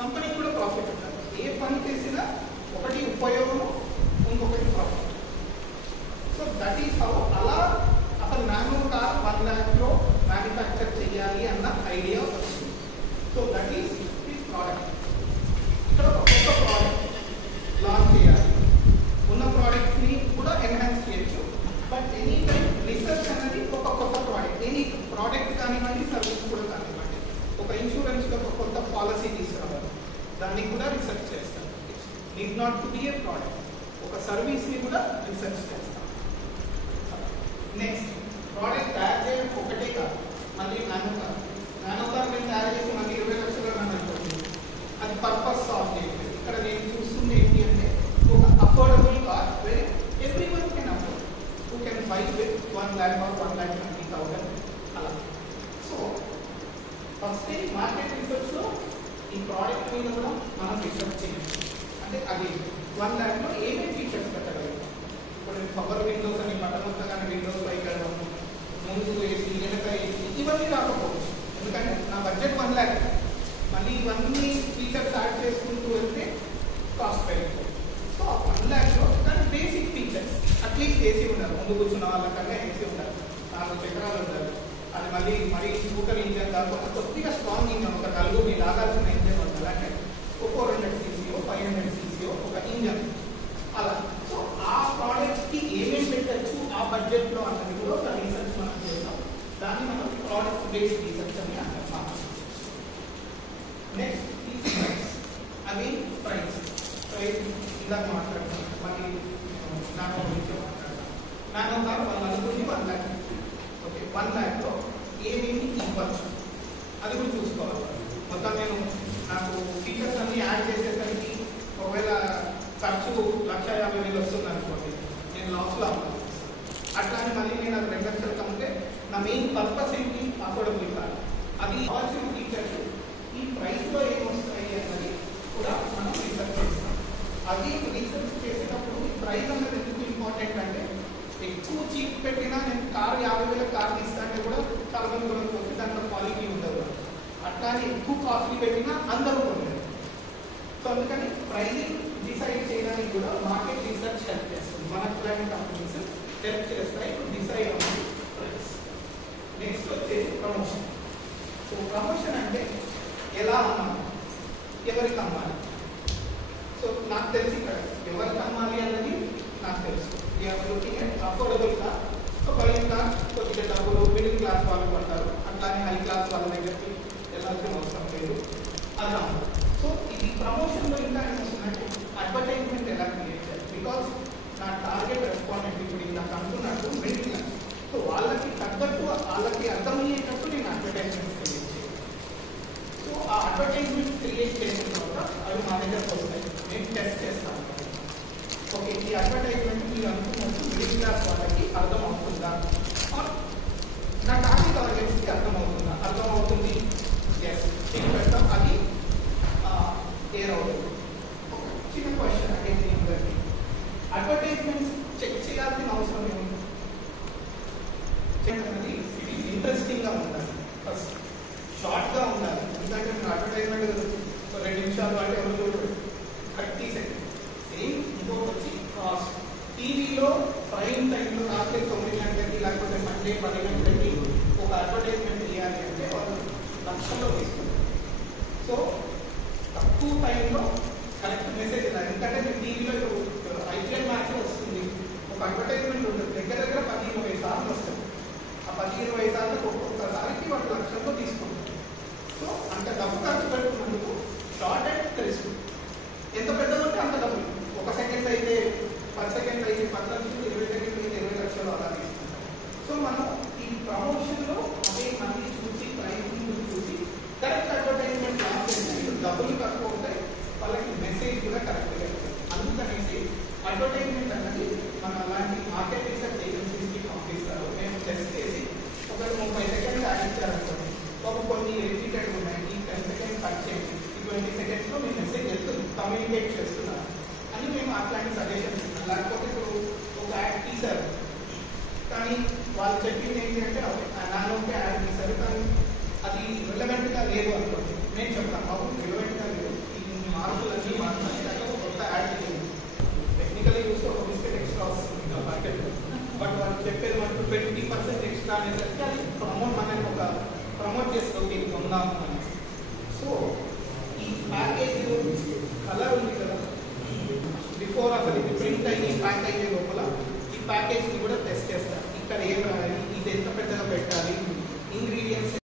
కంపెనీకి కూడా ప్రాఫిట్ ఉండాలి. ఏ పని చేసినా ఒకటి ఉపయోగము, ఇంకొకటి profit. So that is how అలా అసలు నానో కార్ 1 lakh మ్యానుఫ్యాక్చర్ చేయాలి అన్న ఐడియా వచ్చింది. So that is the product. ఇక్కడ ఒక కొత్త ప్రోడక్ట్ లాంచ్ చేయాలి. ఉన్న ప్రోడక్ట్ని కూడా ఎన్హాన్స్ చేయొచ్చు. బట్ ఎనీ టైం రీసెర్చ్ అనేది ఒక కొత్త ప్రోడక్ట్, ఎనీ ప్రోడక్ట్ కానివ్వండి, సర్వీస్ కూడా కానివ్వండి. ఒక ఇన్సూరెన్స్లో ఒక కొత్త పాలసీ తీసుకురావాలి, దానికి కూడా రీసెర్చ్ చేస్తాం. Need not to be A product, ఒక సర్వీస్ని కూడా రీసెర్చ్ చేస్తాం. నెక్స్ట్ ప్రోడక్ట్ తయారు చేయడం ఒకటే కాదు, మళ్ళీ నానో కార్ మేము తయారు చేసి మళ్ళీ 20 లక్షలు అనుకోండి, అది పర్పస్ సాల్వ్ చేయలేదు. ఇక్కడ నేను చూస్తుంది ఏంటి అంటే ఒక అఫోర్డబుల్ కార్ వేరే every one can afford, who can buy with 1 lakh or 1,20,000 అలా. సో ఫస్ట్ మార్కెట్ రీసెర్చ్లో ఈ ప్రోడక్ట్ మీద కూడా మనం రీసెర్చ్ చేయాలి. అంటే అది 1 lakh ఏమేమి ఫీచర్స్ పెట్టగలుగుతాం. ఇప్పుడు పవర్ విండోస్ అని బటన్ విండోస్ పైకి వెళ్ళడం, ముందు ఏసీ, వెనక ఏసీ, ఇవన్నీ రాకపోవచ్చు. ఎందుకంటే నా బడ్జెట్ 1 lakh, మళ్ళీ ఇవన్నీ ఫీచర్స్ యాడ్ చేసుకుంటూ వెళ్తే కాస్ట్ పెరుగుతుంది. సో 1 lakh కానీ బేసిక్ ఫీచర్స్ అట్లీస్ట్ ఏసీ ఉండాలి, ముందు కూర్చున్న వాళ్ళకన్నా ఏసీ ఉండాలి, 4 చక్రాలు ఉండాలి, అది మరీ స్కూటర్ ఇంజన్ కాకుండా కొద్దిగా స్ట్రాంగ్ ఇంజన్, ఒక 4 లాగాల్సిన ఇంజన్ ఉండాలి. అంటే ఒక 400 cc 500 cc ఒక ఇంజన్ అలా. సో ఆ ప్రోడక్ట్కి ఏమేమి పెట్టచ్చు ఆ బడ్జెట్లో అన్నది కూడా ఒక రీసెర్చ్ మనం చేస్తాం. దాన్ని మనం ప్రోడక్ట్ బేస్డ్ రీసెర్చ్ అని అంటాం. Next price. అది ప్రైస్ ఇందాక మాట్లాడతాం, మళ్ళీ నానో గురించి మాట్లాడతాం. నానో కార్ వాళ్ళు అనుకుంది 1 lakh. ఓకే, 1 lakh ఏమేమి ఇవ్వచ్చు అది కూడా చూసుకోవాలి. మొత్తం నేను నాకు ఫీచర్స్ అన్ని యాడ్ చేసేసరికి ఒకవేళ ఖర్చు 1,50,000 వస్తుంది అనుకోండి, నేను లాస్లో అవ్వాలి. అట్లానే మళ్ళీ నేను అది 2 లక్షలు కమ్మితే నా మెయిన్ పర్పస్ ఏంటి, అఫోర్డబుల్ కార్. అది కావాల్సిన ఫీచర్స్ ఈ ప్రైస్లో ఏమొస్తాయి అన్నది కూడా మనం రీసెర్చ్ చేస్తాం. అది రీసెర్చ్ చేసేటప్పుడు ఈ ప్రైస్ అన్నది ఎందుకు ఇంపార్టెంట్ అంటే, ఎక్కువ చీప్ పెట్టినా నేను కార్ 50,000 కార్ తీస్తానంటే కూడా చాలా మంది కొనుక్కోవచ్చు, దాంట్లో క్వాలిటీ ఉండదు. అట్లానే ఎక్కువ కాస్ట్లీ పెట్టినా అందరూ కొనలేదు. సో అందుకని ప్రైజింగ్ డిసైడ్ చేయడానికి కూడా మార్కెట్ రీసెర్చ్ హెల్ప్ చేస్తుంది. మన క్లయింట్ కంపెనీస్ హెల్ప్ చేస్తాయి డిసైడ్ ఆన్ ప్రైస్. నెక్స్ట్ వచ్చేసి ప్రమోషన్. సో ప్రమోషన్ అంటే ఎలా అమ్మాలి, ఎవరికి అమ్మాలి. సో నాకు తెలిసి ఇక్కడ ఎవరికి అమ్మాలి అన్నది నాకు తెలుసు. అఫోర్డబుల్ కార్, సో బయట కొద్దిగా డబ్బులు మిడిల్ క్లాస్ వాళ్ళు కొంటారు, అట్లానే హై క్లాస్ వాళ్ళ దగ్గరికి వెళ్ళాల్సిన అవసరం లేదు, అలా. సో ఇది ప్రమోషన్లో ఇంకా ఏమవుతుందంటే అడ్వర్టైజ్మెంట్ ఎలా క్రియేట్ చేయాలి. బికాస్ నా టార్గెట్ రెస్పాండెంట్ ఇప్పుడు నాకు అనుకున్నట్టు మిడిల్ క్లాస్, సో వాళ్ళకి తగ్గట్టు వాళ్ళకి అర్థమయ్యేటట్టు నేను అడ్వర్టైజ్మెంట్ క్రియేట్ చేయాలి. సో ఆ అడ్వర్టైజ్మెంట్ క్రియేట్ చేసిన తర్వాత అవి మా దగ్గరకు వస్తాయి, నేను టెస్ట్ చేస్తాను. ఓకే, ఈ అడ్వర్టైజ్మెంట్ మీరు అనుకున్నట్టు మిడిల్ క్లాస్ వాళ్ళకి అర్థమవుతుందా, నా టార్గెట్ ఆడియన్స్కి అర్థమవుతుంది. ఎస్, నేను పెడతాం, అది ఎయిర్ అవుతుంది. చిన్న క్వశ్చన్ అంటే మీ అందరికీ, అడ్వర్టైజ్మెంట్స్ చెక్ చేయాల్సిన అవసరం ఏముంది? అనేది ఇంట్రెస్టింగ్గా ఉండాలి, ఫస్ట్ షార్ట్గా ఉండాలి. ఎందుకంటే మీరు అడ్వర్టైజ్మెంట్ 2 నిమిషాలు అంటే ఎవరు 30 seconds. సేమ్ ఇంకొక వచ్చి కాస్ట్. టీవీలో ప్రైమ్ టైంలో రాత్రి 9 గంటలకి లేకపోతే సండే 10 గంటలకి ఒక అడ్వర్టైజ్మెంట్ చేయాలి అంటే వాళ్ళు లక్షల్లో తీసుకుంటారు. సో తక్కువ టైంలో కరెక్ట్ మెసేజ్ ఇవ్వాలి. ఎందుకంటే మీరు టీవీలో ఐపీఎల్ మ్యాచ్ వస్తుంది, ఒక అడ్వర్టైజ్మెంట్ ఉంటుంది, దగ్గర 10-20 సార్లు వస్తుంది. ఆ 10-20 సార్లు ఒక్కొక్కసారికి వాళ్ళు లక్షల్లో తీసుకుంటారు. సో అంత డబ్బు ఖర్చు పెట్టుకున్నందుకు షార్ట్ అండ్ క్రిస్ప్. ఎంత పెద్దగా ఉంటే అంత డబ్బు. 1 సెకండ్ అయితే 10 సెకండ్లు అయితే 10 లక్షలు, 20 సెకండ్లు అయితే 20 లక్షలు అలా తీసుకుంటాం. సో మనం ఈ ప్రమోషన్లో అదే మళ్ళీ చూసి ప్రైసింగ్ చూసి కరెక్ట్ అడ్వర్టైజ్మెంట్ లాంచ్ చేసి డబ్బులు తక్కువ ఉంటాయి, వాళ్ళకి మెసేజ్ కూడా కరెక్ట్గా వెళ్తుంది. అందుకనేసి అడ్వర్టైజ్మెంట్ అన్నది మనం అలాంటి మార్కెట్ రీసెర్చ్ ఏజెన్సీస్కి పంపిస్తారు. మేము టెస్ట్ చేసి ఒక 30 సెకండ్స్ యాడ్ ఇచ్చారనుకోండి, ఒక కొన్ని రిపీటెడ్ ఉన్నాయి, ఈ 10 సెకండ్స్ కట్ చేయండి, ఈ 20 సెకండ్స్లో మీ మెసేజ్ వెళ్తుంది, కమ్యూనికేట్ చేస్తున్నారు అని మేము అట్లాంటి సజెషన్స్ ఇస్తాం. లేకపోతే ఇప్పుడు ఒక యాడ్ తీశారు కానీ వాళ్ళు చెప్పింది ఏంటి అంటే నాలోకి యాడ్ తీశారు కానీ అది రిలవెంట్గా లేదు అనుకోండి, నేను చెప్తాను బాబు రిలవెంట్గా లేదు, చెప్పేది మనకు 20% ఎక్స్ట్రా అనేసరికి అది మనకి ఒక ప్రమోట్ చేస్తుంది కొందాము అని. సో ఈ ప్యాకేజ్ కలర్ ఉంది కదా, బిఫోర్ అసలు ఇది ప్రింట్ అయ్యి ప్యాక్ అయ్యే లోపల ఈ ప్యాకేజ్ని కూడా టెస్ట్ చేస్తారు. ఇక్కడ ఏం రాయాలి, ఇది ఎంత పెద్దగా పెట్టాలి, ఇంగ్రీడియంట్స్